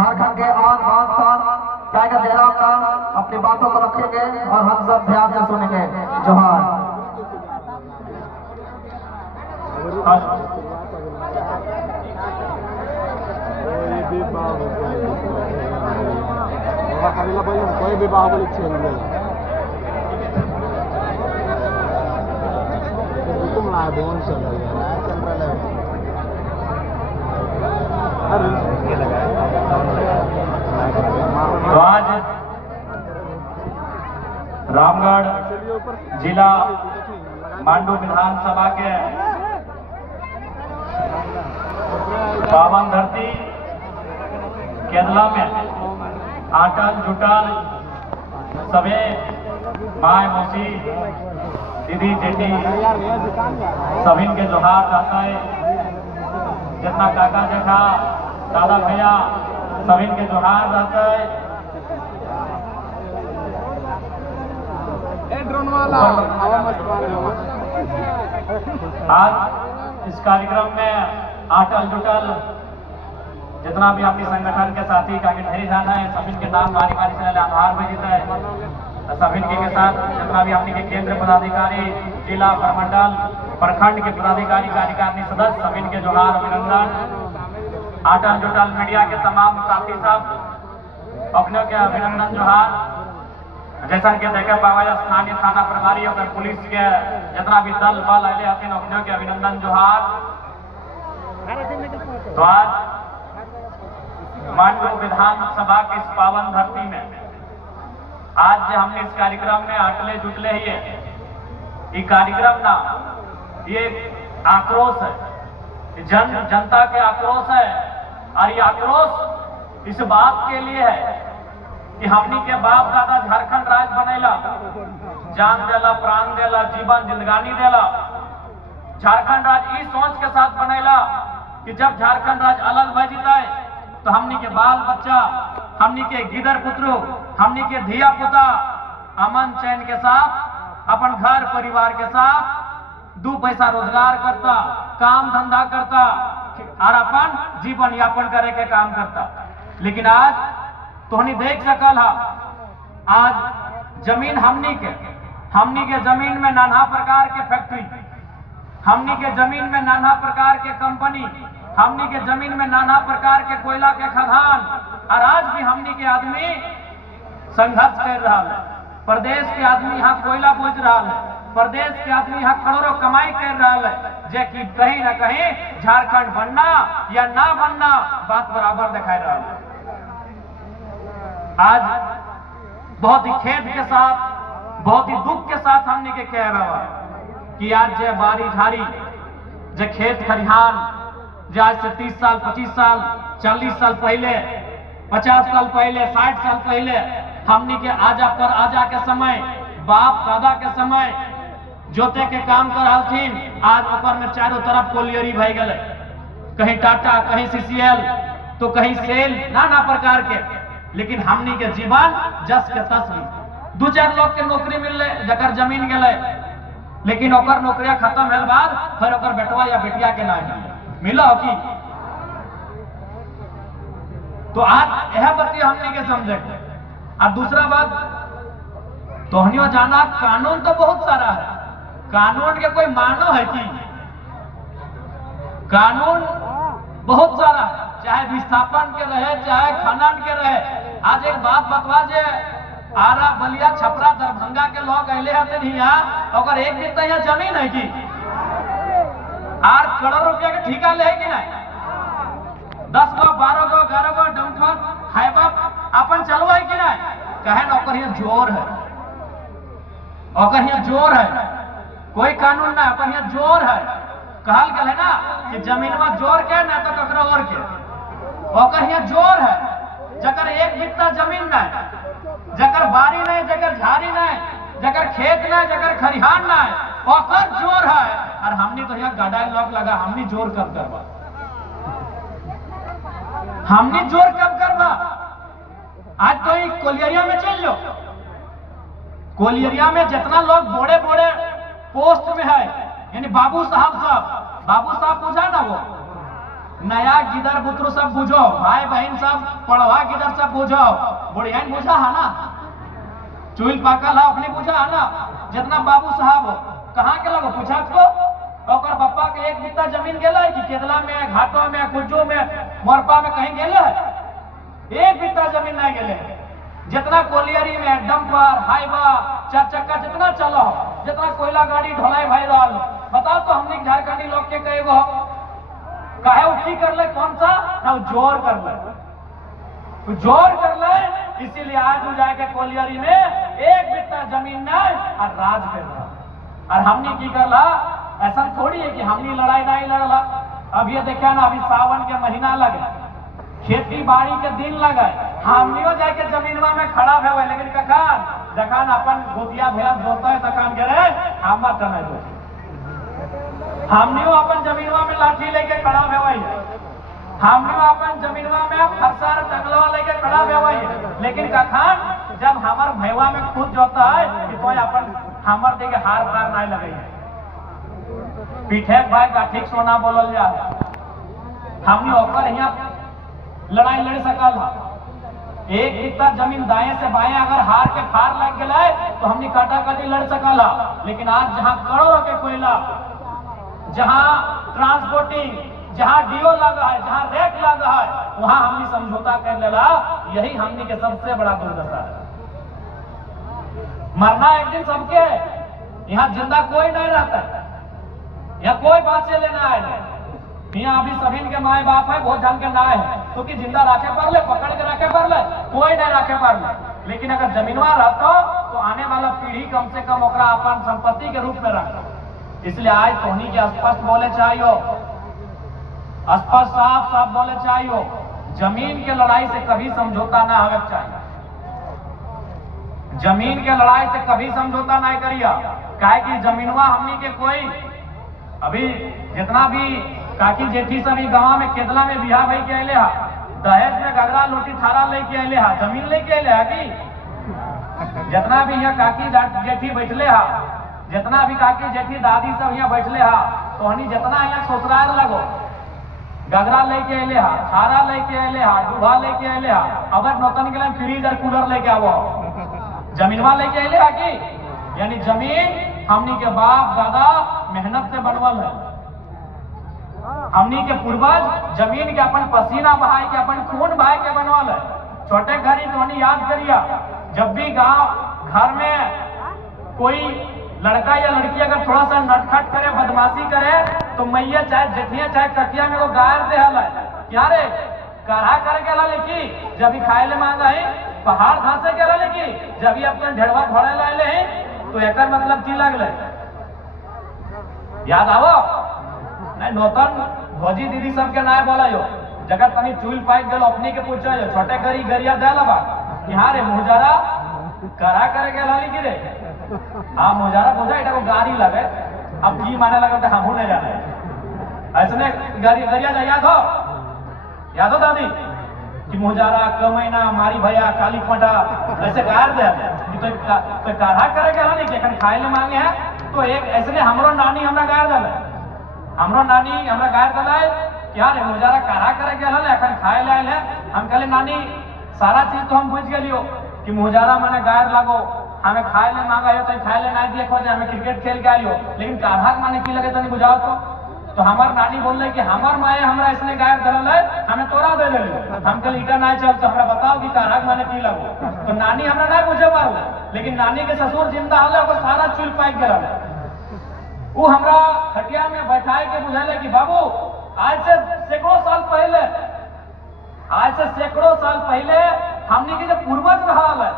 झारखंड के आन बान शान टाइगर जयराम का अपनी बातों को रखेंगे और हम सब ध्यान से सुनेंगे। जोहार। कोई भी बाहुबली छेल तो आज रामगढ़ जिला मांडू विधानसभा के पावन धरती केरला में आटल जुटल सभी माय मौसी दीदी जेठी सभी के जोहार रहता है। जितना काका जेठा दादा भैया सभी के जोहार रहता है। आज इस कार्यक्रम में आटल जुटल जितना भी अपनी संगठन के साथी का ढेरी जाना है सभी के नाम बारी बारी से आधार में जीता है। सभी के साथ जितना भी अपनी के केंद्र पदाधिकारी जिला प्रमंडल प्रखंड के पदाधिकारी कार्यकारिणी सदस्य सभी के जोहार अभिनंदन। आटल जुटल मीडिया के तमाम साथी सब अपने के अभिनंदन जोहार। जैसा कि देखे पावा स्थानीय थाना प्रभारी और पुलिस के जितना भी दल बल अले हथिन अपने के अभिनंदन जोहार। तो आज मांडू विधानसभा की इस पावन धरती में आज हमने इस कार्यक्रम में अटले जुटले ही ये कार्यक्रम ना ये आक्रोश है, जनता के आक्रोश है। और ये आक्रोश इस बात के लिए है कि हमनी के बाप दादा झारखंड राज्य बनेला, जान देला, प्राण देला, जीवन जिंदगानी देला। झारखंड राज्य इस सोच के साथ बनेला कि जब झारखंड राज्य अलग भय जीता है तो हमनी के बाल बच्चा, हमनी के गिदर पुत्र, हमनी के धिया पुता अमन चैन के साथ अपन घर परिवार के साथ दो पैसा रोजगार करता, काम धंधा करता और अपन जीवन यापन करे के काम करता। लेकिन आज तो हमनी देख सकल है, आज जमीन हमनी के जमीन में नाना प्रकार के फैक्ट्री, हमनी के जमीन में नाना प्रकार के कंपनी, हमनी के जमीन में नाना प्रकार के कोयला के खदान। और आज भी हमनी के आदमी संघर्ष कर रहा है। प्रदेश के आदमी यहाँ कोयला बोझ रहा है, प्रदेश के आदमी यहाँ करोड़ों कमाई कर रहा है, जे कि कहीं ना कहीं झारखंड बनना या ना बनना बात बराबर दिखाई रहा है। आज बहुत ही खेद के साथ, बहुत ही दुख के साथ हमने के कह रहा है कि आज जे बारी झारी जे खेत खरिहान जे आज से 30 साल 25 साल 40 साल पहले 50 साल पहले 60 साल पहले हमनी के आजा के समय बाप दादा के समय जोते के काम कर रहथिन। आज ओकर में चारों तरफ कोलियरी भय गए, कहीं टाटा, कहीं सीसीएल, तो कहीं सेल, नाना प्रकार के। लेकिन हमनी के जीवन जस के तस दू चार लोग के नौकरी मिलले जकर जमीन गए, लेकिन ओकर नौकरिया खत्म होल बाद फिर ओकर बेटवा या बेटिया के ना मिला हो कि। तो आज यह बतिया हमनी के समझे। और दूसरा बात तोहनियो जाना कानून तो बहुत सारा है, कानून के कोई मानो है कि कानून बहुत सारा है, चाहे विस्थापन के रहे चाहे खनन के रहे। आज एक बात बतवा जे आरा बलिया छपरा दरभंगा के लोग अले हथिन यहाँ ओकर एक दिन तो यहाँ जमीन है कि 8 करोड़ रुपया के ठेका ले है कि नहीं, 10 गो 12 गो 11 गो डंपर हाइबा अपन चलवा है कि नहीं। कहे ना ओकर यहाँ जोर है, ओकर यहाँ जोर है, कोई कानून ना, अपन यहाँ जोर है। कहल गया है ना कि जमीन में जोर के ना तो ककरो और के, ओकर यहाँ जोर है। जकर एक बित्ता जमीन नहीं, जकर बारी नहीं, जकर झाड़ी नहीं, जकर खेत नहीं, जकर खरिहान नहीं, ओकर जोर है। और हमने तो यहाँ गाड़ा लॉक लगा, हमने जोर कब करवा, हमने जोर कब करवा। आज तो कोलियरिया में चल लो, कोलियरिया में जितना लोग बड़े बड़े पोस्ट में है, यानी बाबू साहब पूछा ना वो नया गिदर बुतरू सब बुझो, भाई बहन सब पढ़वा गिदर सब बुझो, बुढ़िया बुझा है ना, चुल पाकल है अपनी बुझा है ना, जितना बाबू साहब हो कहाँ के लगो पूछा को और पप्पा के एक बित्ता जमीन गेला है कि केदला में, घाटों में, कुज्जू में, मोरपा में कहीं गेले है? एक बित्ता जमीन नहीं गेले। जितना कोलियरी में डंपर, हाईवा, चार चक्का जितना चलो, जितना कोयला गाड़ी ढोलाई भाई रहल, बताओ तो हमने झारखंडी लोग के कहे गो काहे उठी कर ले, कौन सा ना जोर कर ले, जोर कर ले। इसीलिए आज हो जाए के कोलियरी में एक बित्ता जमीन नहीं और राज कर रहा। और हमने की कर ला, ऐसा थोड़ी है कि हमने लड़ाई नहीं लड़ला। अब ये देखा ना, अभी सावन के महीना लगे, खेती बाड़ी के दिन लगे, हमनियो जाके जमीनवा में खड़ा हुए, लेकिन कखान जखान अपन गोतिया भेड़ जोता है तखान के रे हमर तने दो, हमनियो अपन जमीनवा में लाठी लेके खड़ा हुए, हमनियो अपन जमीनवा में फरसार टंगलवा लेके खड़ा हुए, लेकिन कखान जब हमर भैवा में खुद जोता है कि कोई अपन हमर देके हार पार नहीं लगे, पीठे भाई का ठीक सोना बोलल जा, हमनी ओकर यहाँ लड़ाई लड़ सकल है। एक बित्ता जमीन दाएं से बाएं अगर हार के फार लग गया तो हमने काटा काटी लड़ सकल है। लेकिन आज जहां करोड़ों के कोयला, जहां ट्रांसपोर्टिंग, जहां डीओ लगा है, जहां रेट लगा है, वहां हमने समझौता कर लेला। यही हमने के सबसे बड़ा दुर्दशा है। मरना एक दिन सबके है, यहाँ जिंदा कोई नहीं रहता, यहाँ कोई बात से लेना है। यहाँ अभी सभी के माए बाप है, बहुत जन के ना है, तो कि जिंदा रखे पर ले, पकड़ के रखे पर ले, कोई नहीं रखे पर ले। लेकिन अगर जमीनवा रहता तो आने वाला पीढ़ी कम से कम ओकरा अपन संपत्ति के रूप में रखता। इसलिए आज तोहनी के स्पष्ट बोले चाहिए, स्पष्ट साफ साफ बोले चाहिए, जमीन के लड़ाई से कभी समझौता ना होना चाहिए। जमीन के लड़ाई से कभी समझौता नहीं करिए, काहे कि जमीनवा हमनी के कोई अभी जितना भी काकी जेठी सभी गांव में केदला में बिहार भाई के अले हा, दहेज में गगरा लोटी थारा लेके अले हा, जमीन लेके अले हा की जितना भी यहाँ काकी जेठी बैठले हा, जितना भी काकी जेठी दादी सब यहाँ बैठले हा, तो हनी जितना यहाँ ससुराल लगो गगरा लेके अले हा, थारा लेके अले हा, डूबा लेके अले हा, अगर नौतन के लिए फ्रीज और कूलर लेके आवो, जमीनवा लेके अले हा की। यानी जमीन हमनी के बाप दादा मेहनत से बनवल है, हमनी के पूर्वज जमीन के अपन पसीना बहाए के, अपन खून बहाए के बनवल है। छोटे घरी तो हमनी याद करिया, जब भी गांव घर में कोई लड़का या लड़की अगर थोड़ा सा नटखट करे, बदमाशी करे, तो मैया चाहे जेठिया चाहे कटिया में वो गायर दे हल क्या रे काढ़ा करे के लाले की, जब भी खाए ले मांगा है, पहाड़ घासे के लाले की, जब भी अपने ढेड़वा घोड़े लाए हैं, तो एक मतलब की लगले याद आवो नहीं। नौतन भौजी दीदी सबके नाय बोला यो, जगह तनी चूल पाइक गल अपनी के पूछो, छोटे गरी गरिया दे लबा यहाँ रे मुजारा करा करे के लाली की रे, हाँ मुजारा बोझा इटा को गाड़ी लगे, अब की माने लगे तो हमू नहीं जाने, ऐसने गरिया याद हो दादी कि मुजारा कमैना मारी भैया काली पटा ऐसे गार दे तो काढ़ा करे के लाली के खाए ले मांगे हैं, तो एक ऐसने हमरो नानी हमरा गार दले, हमरो नानी हमरा गायर दलाय क्या रे मुजारा काढ़ा करे के हल एखन खाए ले आइल है। हम कहले नानी सारा चीज तो हम बुझ गेलियो कि मुजारा माने गायर लागो, हमें खाए ले मांगा हो तो खाए ले नहीं देखो जे हमें क्रिकेट खेल के आइयो, लेकिन काढ़ा माने की लगे तनी बुझाओ तो हमार नानी बोल रहे कि हमार माए हमरा इसने गायर दलल है, हमें तोरा दे देलियो। हम कहले ईटा नहीं चल, तो हमरा बताओ कि काढ़ा माने की लगो, तो नानी हमरा नहीं बुझे पारो, लेकिन नानी के ससुर जिंदा हले ओकर सारा चुल पाइक गेल, वो हमरा खटिया में बैठाए के बुझाले कि बाबू आज से सैकड़ों साल पहले हमनी के जो पूर्वज रहल है,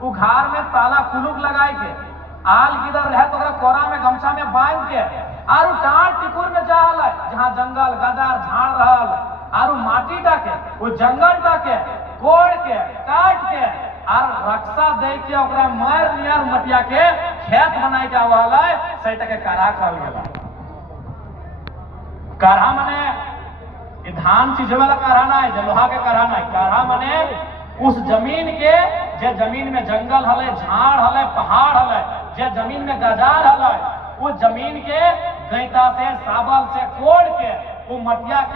वो घर में ताला कुलुक लगाए के आल किधर रहे तो कोरा में गमछा में बांध के आरु टाट टिकुर में जाल है, जहाँ जंगल गदार झाड़ रहल आरु माटी डाके वो जंगल डाके कोड़ के काट के और रक्षा दे के ओकरा मार नियर मटिया के खेत बनाए के आवल है, सही तक काढ़ा कहल गेला। काढ़ा माने धान चीजे वाला काढ़ा ना है, लोहा के काढ़ा ना है, काढ़ा माने उस जमीन के जे जमीन में जंगल हले, झाड़ हले, पहाड़ हले, जे जमीन में गजार हले, वो जमीन के गैता से साबल से कोड़ के वो मटिया के